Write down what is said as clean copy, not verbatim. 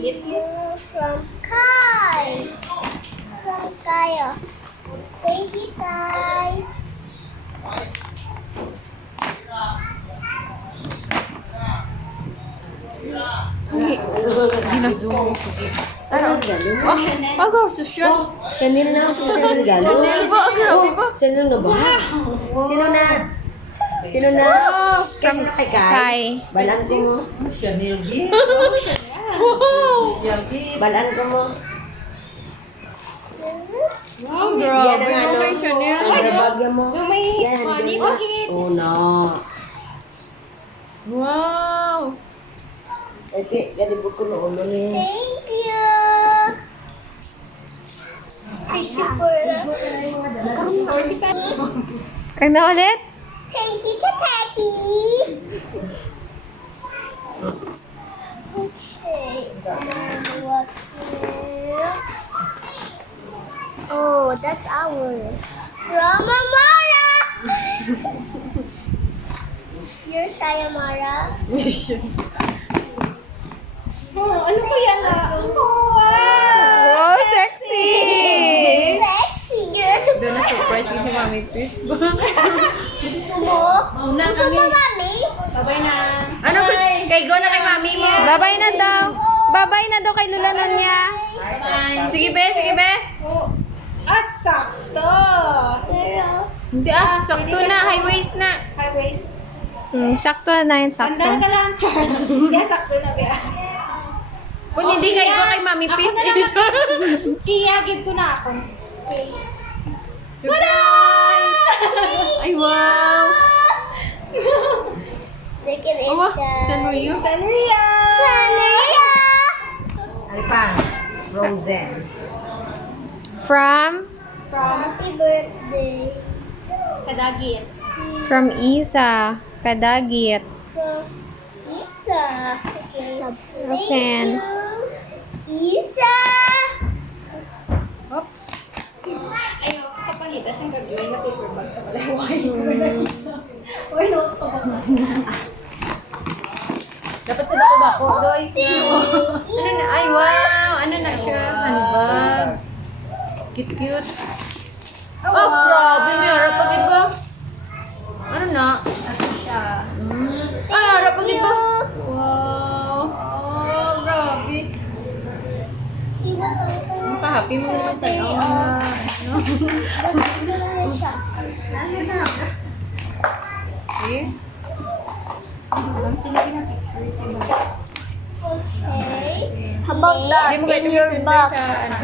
From Kai. From Kaya. Thank you, Kai. Ginazoom ko. Ano ang regalo mo? Agaw, social. Oh, Chanel na sa sa regalo. Chanel ba? Grabe ba? Chanel na ba? Sino na? Sino na? Kasi na kay Kai. Kai. Balaan ko mo. Chanel gift. Wow! Chanel gift. Balaan ko mo. Wow, Yan grabe. ang ano. Kay Chanel. Sa bagya mo. May Yan. money yan. bakit? Oh, no. Wow! Ito, galibog ko na ulo niya. Thank you. Thank you for Ano ulit? Thank you, Kataki. Okay. What else? Oh, that's ours. From Amara. You're Sayamara. Oh, ano ko yan ah? Wow, sexy! Sexy girl. Doon na surprise ko si Mami Chris. Gusto mo, mami? Babay na. Ano gusto? Kay go na kay Mami mo. Babay na daw. Babay na daw kay Lula Nunya. Sige be, sige be. Sakto! Pero, Hindi sakto na. High waist na. High waist. Sakto na yun, sakto. Sandal ka lang, Char. Hindi, sakto na, Bea. Kung hindi kay go kay Mami Chris. Kiyagin ko na ako. okay. Surprise! Ay, wow! Second is Awa, the... San Rio? Sanria! Sanaya! Ano pa? Frozen. From Happy birthday. Kadagit. From Isa. Kadagit. From Isa. Okay. Thank you. Isa! Oops. Ay, no, kapalitas ang gagawin na paper bag sa pala. Uy, no, Dapat sa dako-dako. Guys, ano na? Ay, wow! Ano na siya? Handbag. Cute-cute. Oh, grabe. May harap pag ito. Ano na? Ano siya? Ay, harap pag ito. Wow. Oh, grabe. Makahappy mo naman tayo. See? Hanggang silipin na picture. Okay. How about that Hindi mo in your ganito box? sa ano.